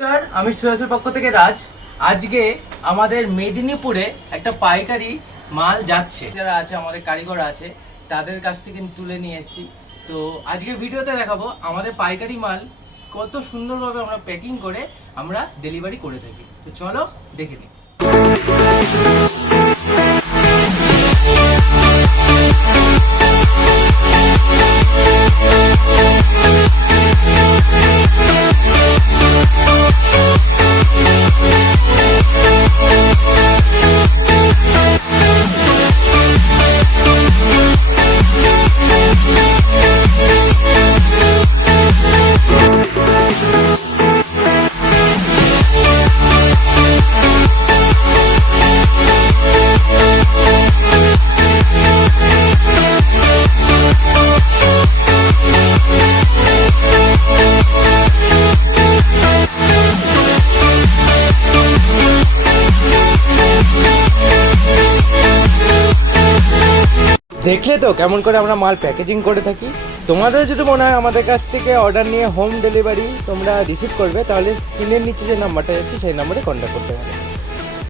নমস্কার, আমি সুরেশের পক্ষ থেকে রাজ। আজকে আমাদের মেদিনীপুরে একটা পাইকারি মাল যাচ্ছে, যারা আছে আমাদের কারিগর আছে তাদের কাছ থেকে তুলে নিয়ে এসেছি। তো আজকে ভিডিওতে দেখাবো আমাদের পাইকারি মাল কত সুন্দরভাবে আমরা প্যাকিং করে আমরা ডেলিভারি করে থাকি। তো চলো দেখে নিই। দেখলে তো কেমন করে আমরা মাল প্যাকেজিং করে থাকি। তোমাদের যদি মনে হয় আমাদের কাছ থেকে অর্ডার নিয়ে হোম ডেলিভারি তোমরা রিসিভ করবে, তাহলে স্ক্রিনের নিচে যে নাম্বারটা যাচ্ছে সেই নাম্বারে কন্ট্যাক্ট করতে পারো।